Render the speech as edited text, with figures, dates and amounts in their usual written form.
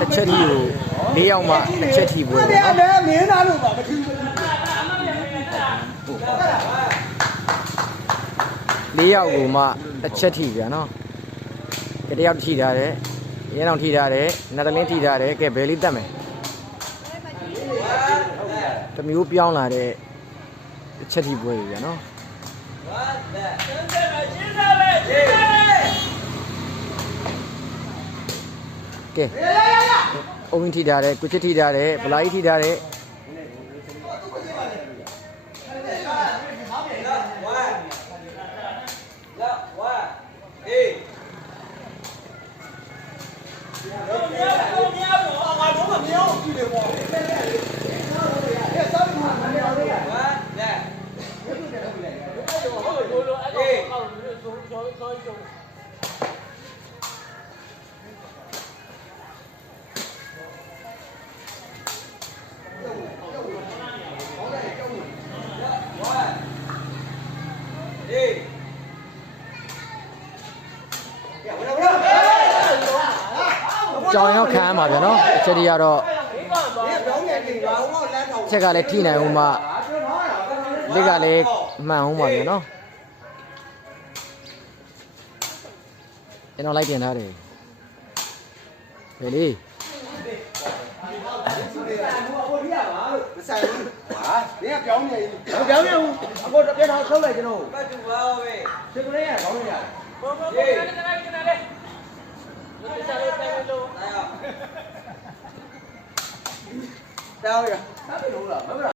တစ်ချက်ကြီးကို၄ယောက်မှတစ်ချက်ထိပွဲပေါ့နော်မင်းသားလို့ပါမထီး၄ယောက်ကိုမှတစ်ချက်ထိပြန်နော်ကတယောက်ထိထားတယ်ရင်းအောင်ထိထားတယ်နတ်တလင်းထိထားတယ်ကဲဘယ်လေးတက်မယ်တမျိုးပြောင်းလာတဲ့တစ်ချက်ထိပွဲပြန်နော်ကဲအုံးထိထားတယ်ကိုချစ်ထိထားတယ်ဗလာကြီးထိထားတယ်ကြောင်ရောက်ခံရမှာဗျာနော်အချက်တွေကတော့ချက်ကလည်းထိနိုင်ဦးမှလက်ကလည်းမှန်ဦးမှာဗျာနော်ကျွန်တော်လိုက်တင်ထားတယ်ဘယ်လေးမဆိုင်ဘူးဟာနင်ကပြောင်းနေဘူးပြောင်းနေဘူးအခုပြတ်တော့ထုတ်လိုက်ကျွန်တော်ပတ်တူပါပဲစစ်ကလေးကခေါင်းနေရတယ်ဘောဘောလေးတောင်းရတာပြီလို့လားမဟုတ်လား